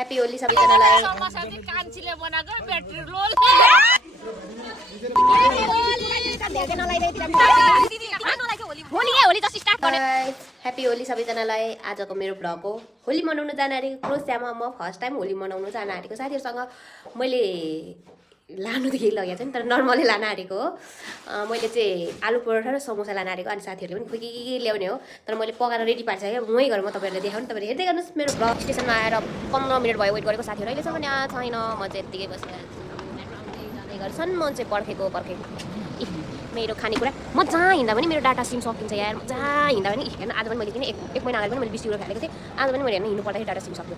Happy Holi सबैजनालाई। कान्छीले बनाएको battery lol happy Holi सबैजनालाई। आजको मेरो भ्लग हो। होली मनाउन जान आँटेको क्रोसियामा म फर्स्ट टाइम होली मनाउन जान आँटेको। साथीहरूसँग मैले लानु त केही लगेको छैन, तर नर्मली लान आँटेको हो। मैले चाहिँ आलु परोठा र समोसा लान आँटेको। अनि साथीहरूले पनि खोइ के ल्याउने हो, तर मैले पकाएर रेडी पारिसकेँ। मै घर म तपाईँहरूलाई देखाउनु। तपाईँले हेर्दै गर्नुहोस् मेरो भ्लग। स्टेसनमा आएर 15 मिनट भयो वेट गरेको। साथीहरू अहिलेसम्म यहाँ छैन। म चाहिँ यत्तिकै बसेर जाँदै गर्छन्। म चाहिँ पर्खेको मेरो खानेकुरा। म जहाँ हिँड्दा पनि मेरो डाटा सिम सकिन्छ यार। म जहाँ हिँड्दा पनि हेर्नु, आज पनि मैले किन एक महिना अगाडि पनि मैले 20 युरो फालेको थिएँ। आज पनि मैले हेर्नु हिँड्नु पर्दाखेरि डाटा सिम सक्यो।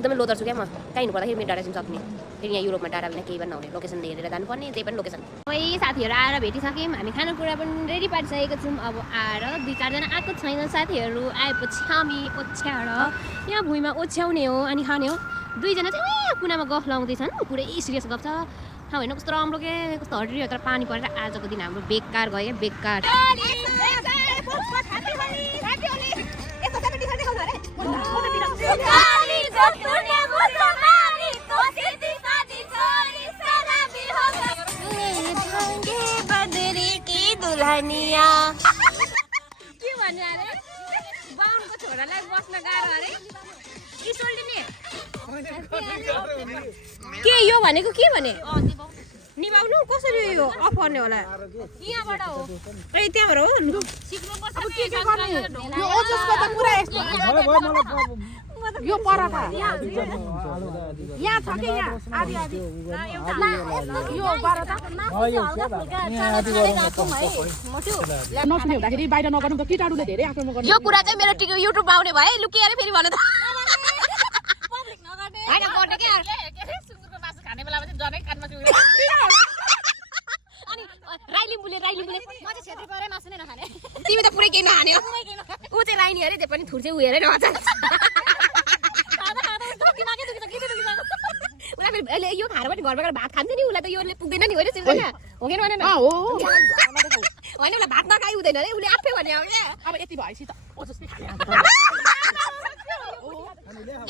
एकदमै लोदर छु क्या म। कहाँ हिँड्नु पर्दाखेरि मेरो डाटा सिम सक्ने। फेरि यहाँ युरोपमा डाटा बिना केही पनि नहुने। लोकेसन हेरेर जानुपर्ने, त्यही पनि लोकेसन। सबै साथीहरू आएर भेटिसक्यौँ। हामी खानेकुरा पनि रेडी पारिसकेको छौँ। अब आएर 2-4 जना आएको छैन। साथीहरू आएपछि हामी ओछ्याएर यहाँ भुइँमा ओछ्याउने हो अनि खाने हो। 2 जना चाहिँ कुनामा गफ लाउँदैछन्। पुरै सिरियस गफ छ। होइन कस्तो राम्रो के कस्तो हरियो, तर पानी परेर आजको दिन हाम्रो बेकार गयो क्या, बेकार। के भन्यो अरे बाहुनको छोरालाई बस्न गाह्रो अरे। के यो भनेको के भने निभाउनु कसरी यो अफ गर्ने होला? यहाँबाट हो ए त्यहाँबाट हो सिक्नुपर्छ। अब के गर्ने यो ओजसको त पुरा यस्तो यो पराठा यहाँ छ कि यहाँ आदि आदि यो पराठा नसुने हुँदाखेरि बाहिर नगर्नु त किटाणुले धेरै आक्रमण गर्छ। यो कुरा चाहिँ मेरो युट्युबमा आउने भए लुकेर फेरि भन्नु त हैन गर्ने के सुँगुरको मासु खाने बेलामा चाहिँ जनै कानमा चुइरो अनि राइली बुले म चाहिँ छेत्री परे मासु नै नखाने। तिमी त पुरै केही नखाने हो। उ चाहिँ राइनी अरे, त्यो पनि थुर चाहिँ उहेरै नचान्छ। उलाई फेरि अहिले यो खाएर पनि घरमा गएर भात खान्छ नि। उलाई त योले पुग्दैन नि होइन सिर्जना हो कि भएन? हो होइन उलाई भात नखाइ हुँदैन अरे। उसले आफै भने हो क्या। अब यति भएपछि त ओजसले खाने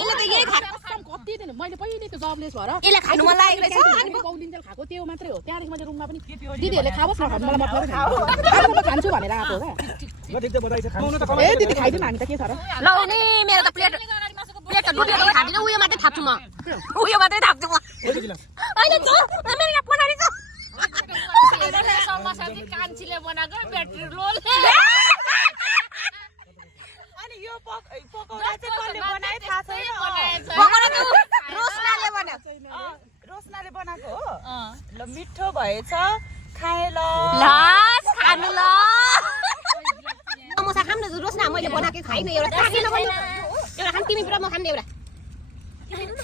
यसले त यही खाएर कति दिन मैले पहिले त्यो जबलेस भएर यसले खानु मन लागेको रहेछ। अनि गौलिन्जेल खाएको त्यो मात्रै हो। त्यहाँदेखि मैले रुममा पनि दिदीहरूले खाओस् न मलाई मतलब छैन। आफू त खान्छु भनेर आएको हो क्या। ए दिदी खाइदिनु हामी त के छ र। ल नि मेरो त प्लेट त डुब्यो खादिन। उयो मात्रै थाप्छु म। उयो मात्रै थाप्छु म। हैन छ मेरो यहाँ पछाडी छ। कान्छीले बनाएको ब्याट्री लोल अनि यो पकौडा चाहिँ कसले बनाए थाहा छैन। पकौडा त रोशनाले बनाएको। रोशनाले बनाएको हो। ल मिठो भएछ खाए ल खानु ल। समोसा खाम न रोशना, मैले बनाएको खाइन। एउटा खाने नखाने एउटा खाम तिमी पुरा म खान्ने एउटा।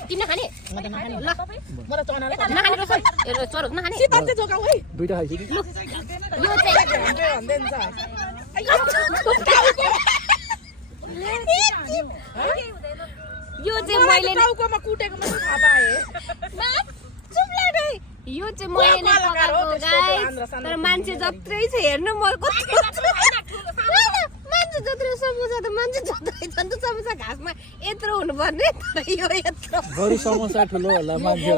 तिमी नखाने म त नखाने। ल म त चना नखाने रोशन एउटा चरो नखाने। सिता चाहिँ जोगाऊ है। दुईटा खाइसि कि यो चाहिँ भन्दैन छ। यो चाहिँ मैले टाउकोमा कुटेको मात्र थाहा पाए। चुप लाग यो चाहिँ मैले पकाएको गाइस। तर मान्छे जत्रै छ हेर्नु म मान्छे जत्रै समोसा त मान्छे जत्रै छ नि त। समोसा घाँसमा यत्रो हुनुपर्ने, तर यो यत्रो बरु समोसा ठुलो होला मान्छे।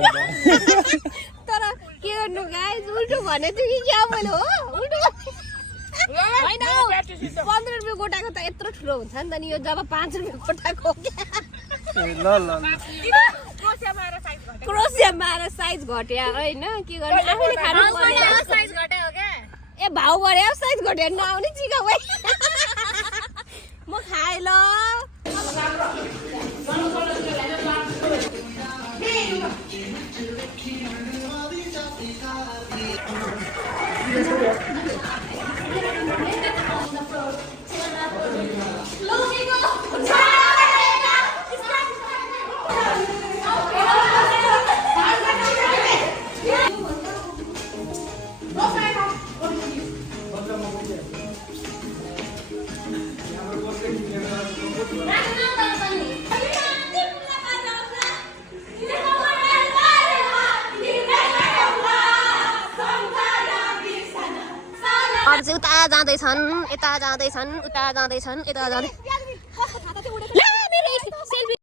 तर के गर्नु गाइस उल्टो भने थियो कि क्या मैले हो उल्टो होइन। 15 रुपियाँ गोटाको त यत्रो ठुलो हुन्छ नि त नि। यो जब 5 रुपियाँ गोटाको हो क्या। क्रोसियामा आएर साइज घट्या होइन के गर्नु आफैले खानु पर्ने। साइज घट्या हो क्या। ए भाउ बढ्यो साइज घट्या नआउने चिका भाइ। म खाए ल उता जाँदैछन् यता जाँदैछन् उता जाँदैछन् यता जाँदै